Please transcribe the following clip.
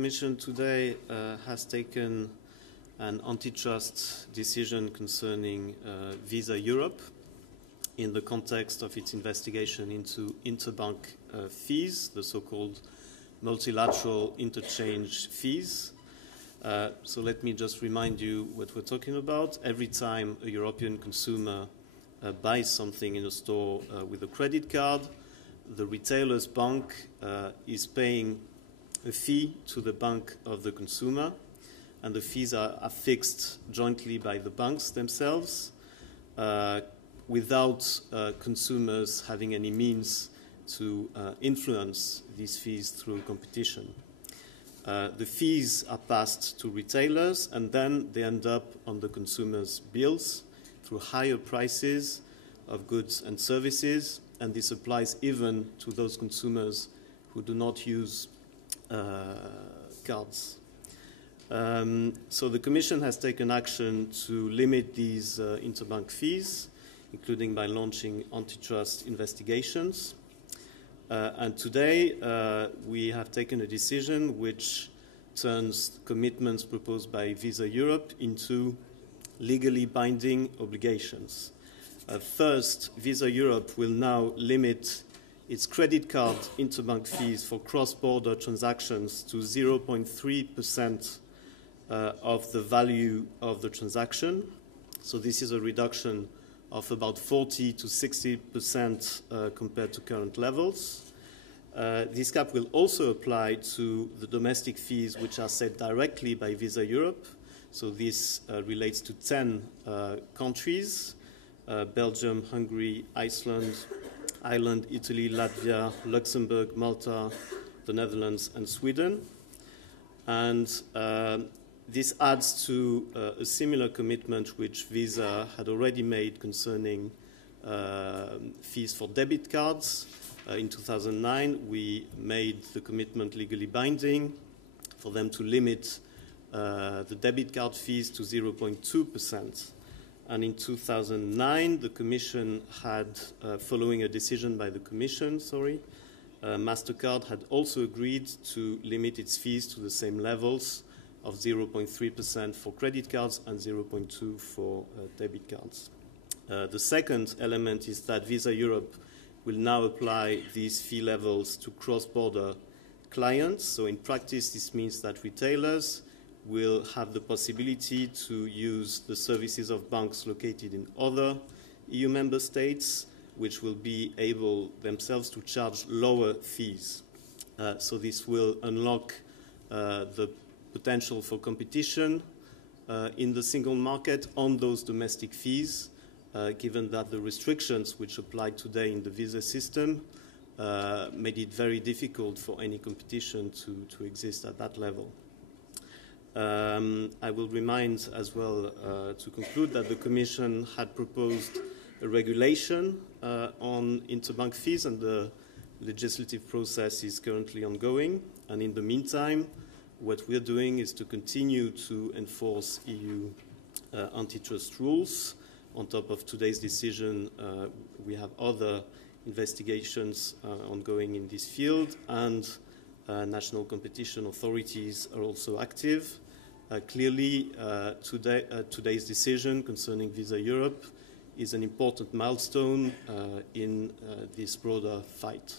Commission today has taken an antitrust decision concerning Visa Europe in the context of its investigation into interbank fees, the so-called multilateral interchange fees. So let me just remind you what we're talking about. Every time a European consumer buys something in a store with a credit card, the retailer's bank is paying a fee to the bank of the consumer, and the fees are fixed jointly by the banks themselves without consumers having any means to influence these fees through competition. The fees are passed to retailers, and then they end up on the consumer's bills through higher prices of goods and services, and this applies even to those consumers who do not use cards. So the Commission has taken action to limit these interbank fees, including by launching antitrust investigations. And today we have taken a decision which turns commitments proposed by Visa Europe into legally binding obligations. First, Visa Europe will now limit its credit card interbank fees for cross-border transactions to 0.3% of the value of the transaction. So this is a reduction of about 40 to 60% compared to current levels. This cap will also apply to the domestic fees which are set directly by Visa Europe. So this relates to 10 countries: Belgium, Hungary, Iceland, Ireland, Italy, Latvia, Luxembourg, Malta, the Netherlands, and Sweden. And this adds to a similar commitment which Visa had already made concerning fees for debit cards. In 2009, we made the commitment legally binding for them to limit the debit card fees to 0.2%. And in 2009, the Commission had, following a decision by the Commission, MasterCard had also agreed to limit its fees to the same levels of 0.3% for credit cards and 0.2% for debit cards. The second element is that Visa Europe will now apply these fee levels to cross-border clients. So in practice, this means that retailers will have the possibility to use the services of banks located in other EU member states, which will be able themselves to charge lower fees. So this will unlock the potential for competition in the single market on those domestic fees, given that the restrictions which apply today in the visa system made it very difficult for any competition to exist at that level. I will remind as well, to conclude, that the Commission had proposed a regulation on interbank fees, and the legislative process is currently ongoing. And in the meantime, what we're doing is to continue to enforce EU antitrust rules. On top of today's decision, we have other investigations ongoing in this field, and national competition authorities are also active. Clearly, today's decision concerning Visa Europe is an important milestone in this broader fight.